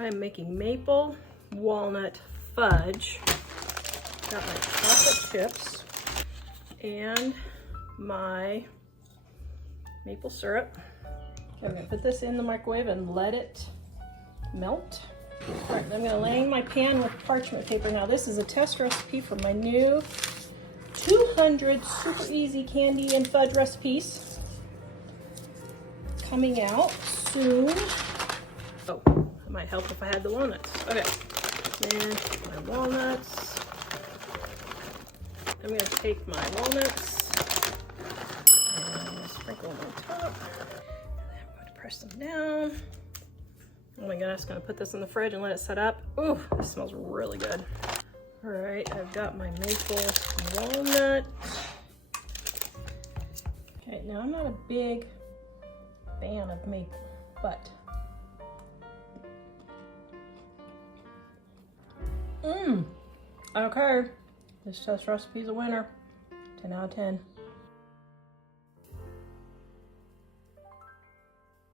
I am making maple walnut fudge. Got my chocolate chips and my maple syrup. Okay, I'm gonna put this in the microwave and let it melt. All right, I'm gonna line my pan with parchment paper. Now this is a test recipe for my new 200 super easy candy and fudge recipes coming out soon. Oh, it might help if I had the walnuts. Okay, and my walnuts. I'm gonna take my walnuts and sprinkle them on top. And I'm going to press them down. Oh my goodness, gonna put this in the fridge and let it set up. Ooh, this smells really good. All right, I've got my maple walnut. Okay, now I'm not a big fan of maple, but okay, this test recipe is a winner. 10 out of 10.